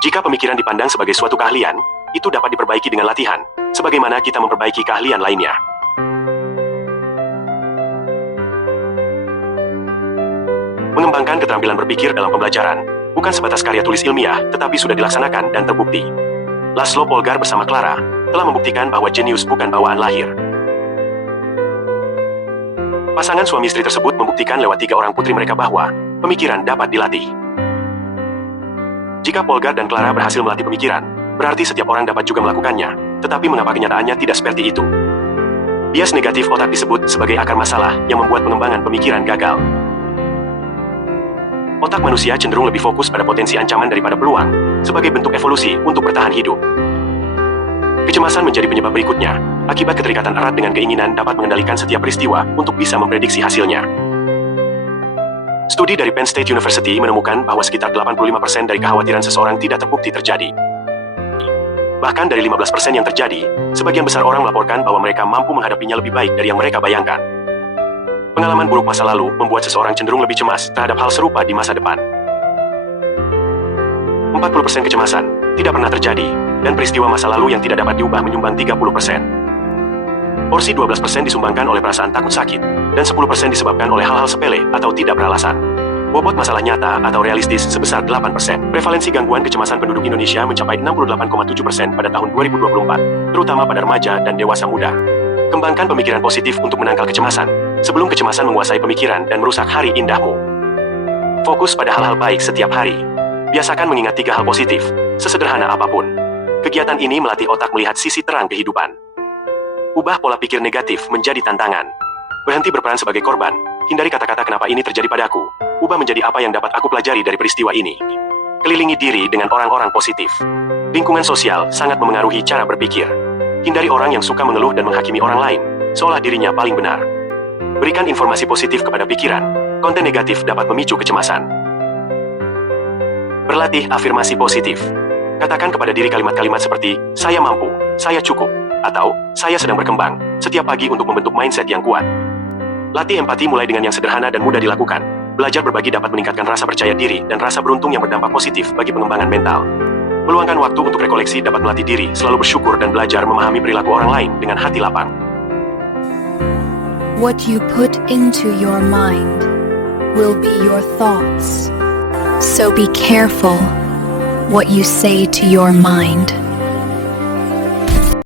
Jika pemikiran dipandang sebagai suatu keahlian, itu dapat diperbaiki dengan latihan, sebagaimana kita memperbaiki keahlian lainnya. Mengembangkan keterampilan berpikir dalam pembelajaran, bukan sebatas karya tulis ilmiah, tetapi sudah dilaksanakan dan terbukti. Laszlo Polgar bersama Clara telah membuktikan bahwa jenius bukan bawaan lahir. Pasangan suami istri tersebut membuktikan lewat 3 orang putri mereka bahwa pemikiran dapat dilatih. Jika Polgar dan Clara berhasil melatih pemikiran, berarti setiap orang dapat juga melakukannya, tetapi mengapa kenyataannya tidak seperti itu? Bias negatif otak disebut sebagai akar masalah yang membuat pengembangan pemikiran gagal. Otak manusia cenderung lebih fokus pada potensi ancaman daripada peluang, sebagai bentuk evolusi untuk bertahan hidup. Kecemasan menjadi penyebab berikutnya, akibat keterikatan erat dengan keinginan dapat mengendalikan setiap peristiwa untuk bisa memprediksi hasilnya. Studi dari Penn State University menemukan bahwa sekitar 85% dari kekhawatiran seseorang tidak terbukti terjadi. Bahkan dari 15% yang terjadi, sebagian besar orang melaporkan bahwa mereka mampu menghadapinya lebih baik dari yang mereka bayangkan. Pengalaman buruk masa lalu membuat seseorang cenderung lebih cemas terhadap hal serupa di masa depan. 40% kecemasan tidak pernah terjadi, dan peristiwa masa lalu yang tidak dapat diubah menyumbang 30%. Porsi 12% disumbangkan oleh perasaan takut sakit, dan 10% disebabkan oleh hal-hal sepele atau tidak beralasan. Bobot masalah nyata atau realistis sebesar 8%. Prevalensi gangguan kecemasan penduduk Indonesia mencapai 68,7% pada tahun 2024, terutama pada remaja dan dewasa muda. Kembangkan pemikiran positif untuk menangkal kecemasan, sebelum kecemasan menguasai pemikiran dan merusak hari indahmu. Fokus pada hal-hal baik setiap hari. Biasakan mengingat 3 hal positif, sesederhana apapun. Kegiatan ini melatih otak melihat sisi terang kehidupan. Ubah pola pikir negatif menjadi tantangan. Berhenti berperan sebagai korban, hindari kata-kata kenapa ini terjadi padaku. Ubah menjadi apa yang dapat aku pelajari dari peristiwa ini. Kelilingi diri dengan orang-orang positif. Lingkungan sosial sangat memengaruhi cara berpikir. Hindari orang yang suka mengeluh dan menghakimi orang lain, seolah dirinya paling benar. Berikan informasi positif kepada pikiran. Konten negatif dapat memicu kecemasan. Berlatih afirmasi positif. Katakan kepada diri kalimat-kalimat seperti, saya mampu, saya cukup, atau saya sedang berkembang, setiap pagi untuk membentuk mindset yang kuat. Latih empati mulai dengan yang sederhana dan mudah dilakukan. Belajar berbagi dapat meningkatkan rasa percaya diri dan rasa beruntung yang berdampak positif bagi pengembangan mental. Meluangkan waktu untuk rekoleksi dapat melatih diri selalu bersyukur dan belajar memahami perilaku orang lain dengan hati lapang. What you put into your mind will be your thoughts. So be careful what you say to your mind.